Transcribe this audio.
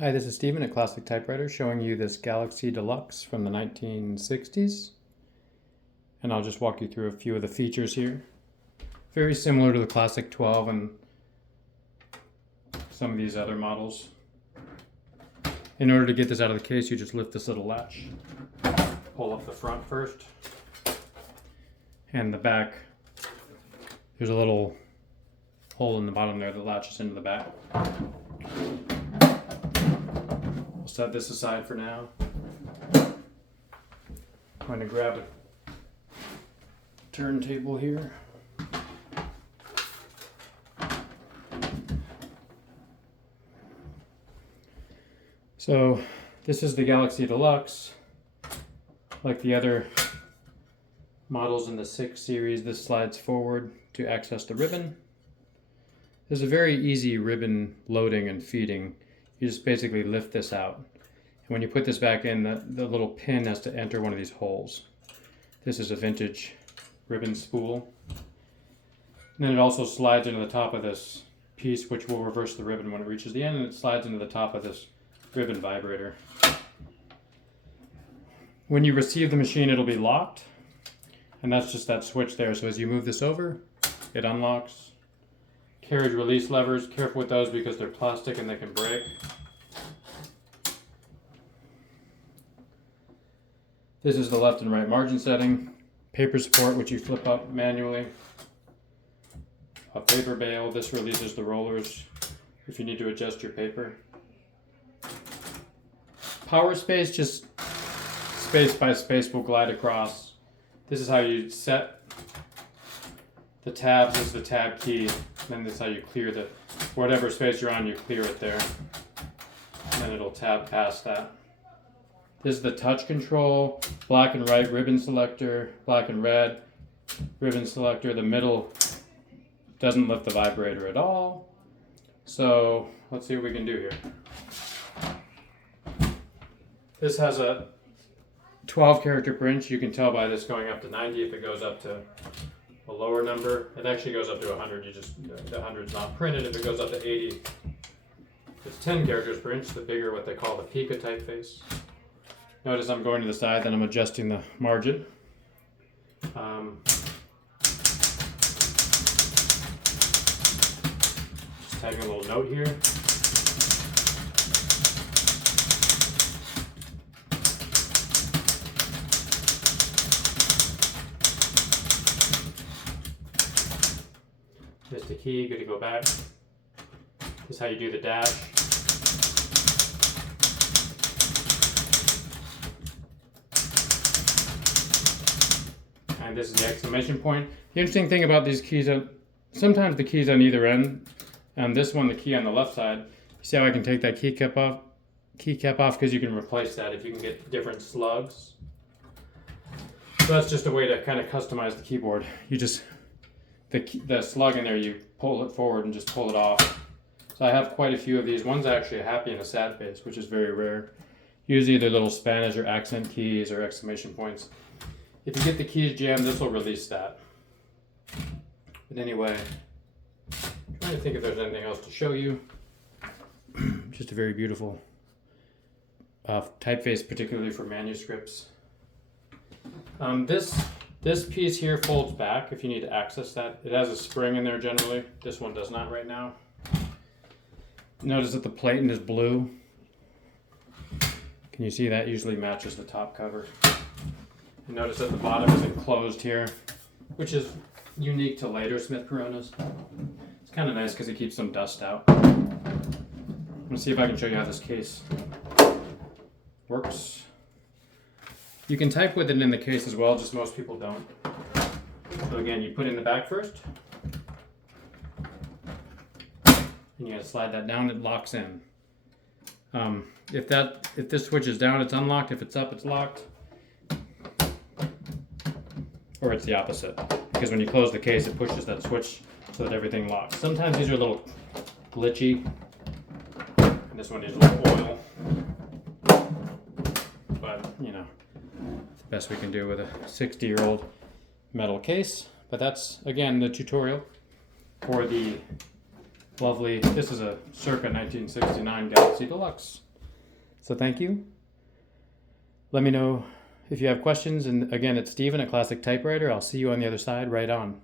Hi, this is Steven at Classic Typewriter showing you this Galaxie Deluxe from the 1960s. And I'll just walk you through a few of the features here. Very similar to the Classic 12 and some of these other models. In order to get this out of the case, you just lift this little latch. Pull up the front first. And the back, there's a little hole in the bottom there that latches into the back. Set this aside for now. I'm going to grab a turntable here. So this is the Galaxie Deluxe. Like the other models in the 6 series, this slides forward to access the ribbon. There's a very easy ribbon loading and feeding. You just basically lift this out. And when you put this back in, the little pin has to enter one of these holes. This is a vintage ribbon spool. And then it also slides into the top of this piece, which will reverse the ribbon when it reaches the end, and it slides into the top of this ribbon vibrator. When you receive the machine, it'll be locked. And that's just that switch there. So as you move this over, it unlocks. Carriage release levers, careful with those because they're plastic and they can break. This is the left and right margin setting. Paper support, which you flip up manually. A paper bail, this releases the rollers if you need to adjust your paper. Power space, just space by space will glide across. This is how you set the tabs. This is the tab key. Then this is how you clear the, whatever space you're on, you clear it there. And then it'll tab past that. This is the touch control, black and white ribbon selector, black and red ribbon selector. The middle doesn't lift the vibrator at all. So let's see what we can do here. This has a 12 character print. You can tell by this going up to 90 if it goes up to a lower number. It actually goes up to 100. The 100's not printed. If it goes up to 80, it's 10 characters per inch, the bigger what they call the Pica typeface. Notice I'm going to the side, then I'm adjusting the margin. Just tagging a little note here. Missed the key, good to go back. This is how you do the dash. And this is the exclamation point. The interesting thing about these keys are sometimes the keys on either end, and this one, the key on the left side, you see how I can take that keycap off because you can replace that if you can get different slugs. So that's just a way to kind of customize the keyboard. You just the slug in there, you pull it forward and just pull it off. So I have quite a few of these. One's actually a happy and a sad face, which is very rare. Usually they're little Spanish or accent keys or exclamation points. If you get the keys jammed, this will release that. But anyway, I'm trying to think if there's anything else to show you. Just a very beautiful typeface, particularly for manuscripts. This piece here folds back if you need to access that. It has a spring in there generally. This one does not right now. Notice that the platen is blue. Can you see that usually matches the top cover? And notice that the bottom is enclosed here, which is unique to later Smith Coronas. It's kind of nice because it keeps some dust out. Let's see if I can show you how this case works. You can type with it in the case as well, just most people don't. So again, you put in the back first. And you gotta slide that down, it locks in. If this switch is down, it's unlocked. If it's up, it's locked. Or it's the opposite. Because when you close the case, it pushes that switch so that everything locks. Sometimes these are a little glitchy. And this one needs a little oil. But, you know, best we can do with a 60-year-old metal case. But that's, again, the tutorial for the lovely, this is a circa 1969 Galaxie Deluxe. So thank you. Let me know if you have questions. And again, it's Steven at Classic Typewriter. I'll see you on the other side. Right on.